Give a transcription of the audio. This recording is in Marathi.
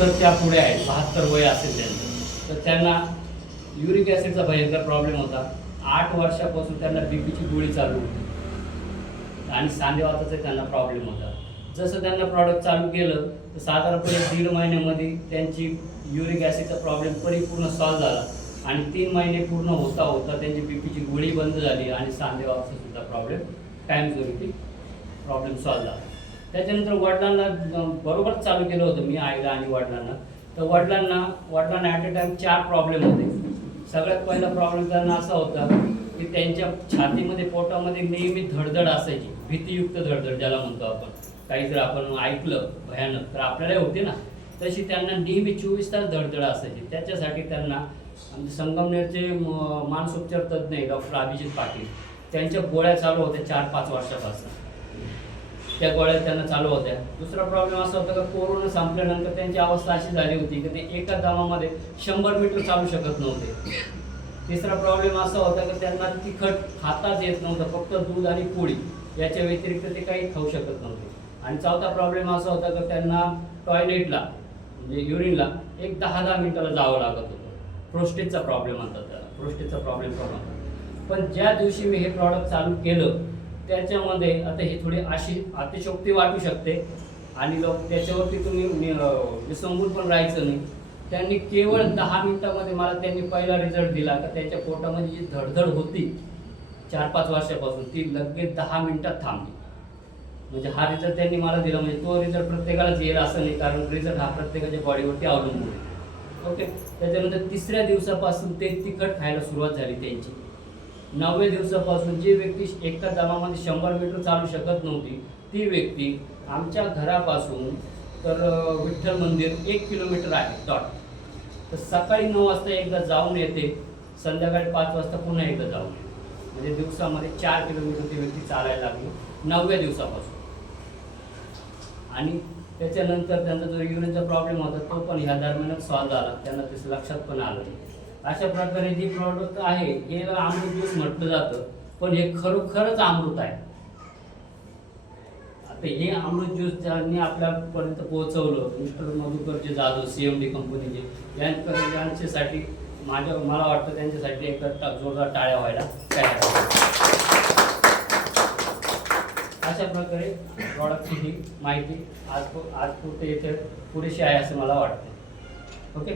70च्या पुढे आहेत, 72 वय असेल त्यांचं, तर त्यांना युरिक ॲसिडचा भयंकर प्रॉब्लेम होता. 8 वर्षापासून त्यांना बीपीची गोळी चालू होती आणि सांधेवाताचा त्यांना प्रॉब्लेम होता. जसं त्यांना प्रॉडक्ट चालू केलं तर साधारणपणे 1.5 महिन्यामध्ये त्यांची युरिक ॲसिडचा प्रॉब्लेम परिपूर्ण सॉल्व्ह झाला आणि 3 महिने पूर्ण होता होता त्यांची बीपीची गोळी बंद झाली आणि सांधेवाताचा सुद्धा प्रॉब्लेम कायमस्वरूपी प्रॉब्लेम सॉल्व्ह झाला. त्याच्यानंतर वडिलांना बरोबर चालू केलं होतं मी, आईला आणि वडिलांना. तर वडिलांना ॲट अ टाईम 4 प्रॉब्लेम होते. सगळ्यात पहिला प्रॉब्लेम त्यांना असा होता की त्यांच्या छातीमध्ये पोटामध्ये नेहमी धडधड असायची, भीतीयुक्त धडधड ज्याला म्हणतो आपण. काही जर आपण ऐकलं भयानक तर आपल्याला होते ना, तशी त्यांना नेहमी 24 तास धडधड असायची. त्याच्यासाठी त्यांना संगमनेरचे मानसोपचार तज्ज्ञ डॉक्टर अभिजित पाटील त्यांच्या गोळ्या चालू होत्या 4-5 वर्षापासून. त्या गोळ्या त्यांना चालू होत्या. दुसरा प्रॉब्लेम असा होता की कोरोना संपल्यानंतर त्यांची अवस्था अशी झाली होती की ते एका दमामध्ये 100 मीटर चालू शकत नव्हते. तिसरा प्रॉब्लेम असा होता की त्यांना तिखट खाताच येत नव्हतं, फक्त दूध आणि पोळी, याच्या व्यतिरिक्त ते काही खाऊ शकत नव्हते. आणि चौथा प्रॉब्लेम असा होता की त्यांना टॉयलेटला म्हणजे युरिनला एक 10-10 मिनिटाला जावं लागत होतं. प्रोस्टेटचा प्रॉब्लेम म्हणतात त्याला, प्रोस्टेटचा प्रॉब्लेम पण होता. पण ज्या दिवशी मी हे प्रॉडक्ट चालू केलं त्याच्यामध्ये आता ही थोडी अशी अतिशयोक्ती वाटू शकते आणि लोक त्याच्यावरती तुम्ही विसंबून पण राहायचं नाही. त्यांनी केवळ 10 मिनिटामध्ये मला त्यांनी पहिला रिझल्ट दिला का त्याच्या पोटामध्ये जी धडधड होती 4-5 वर्षापासून ती लगेच 10 मिनिटात थांबली. म्हणजे हा रिझल्ट त्यांनी मला दिला. म्हणजे तो रिझल्ट प्रत्येकालाच येईल असं नाही, कारण रिझल्ट हा प्रत्येकाच्या बॉडीवरती अवलंबून आहे. ओके. त्याच्यानंतर 3ऱ्या दिवसापासून ते तिखट खायला सुरुवात झाली त्यांची. 9व्या दिवसापासून जी व्यक्ती एका दमामध्ये 100 मीटर चालू शकत नव्हती ती व्यक्ती आमच्या घरापासून तर विठ्ठल मंदिर 1 किलोमीटर आहे डॉट. तर सकाळी 9 वाजता एकदा जाऊन येते, संध्याकाळी 5 वाजता पुन्हा एकदा जाऊन येते. म्हणजे दिवसामध्ये 4 किलोमीटर ती व्यक्ती चालायला लागली 9व्या दिवसापासून. आणि त्याच्यानंतर त्यांचा जो युरिनचा प्रॉब्लेम होता तो पण ह्या दरम्यानच सॉल्व्ह झाला, त्यांना ते लक्षात पण आलं. अशा प्रकारे जी प्रॉडक्ट आहे हे अमृत ज्यूस म्हटलं जातं, पण हे खरोखरच अमृत आहे. आता हे अमृत ज्यूस ज्यांनी आपल्यापर्यंत पोहोचवलं मिस्टर मधुकरजी जाधव CMD कंपनीचे, यांच्यासाठी मला वाटतं त्यांच्यासाठी एक जोरदार टाळ्या व्हायला तयार. अशा प्रकारे प्रॉडक्टची ही माहिती आज पुरते इथे पुरेशी आहे असं मला वाटतं. ओके.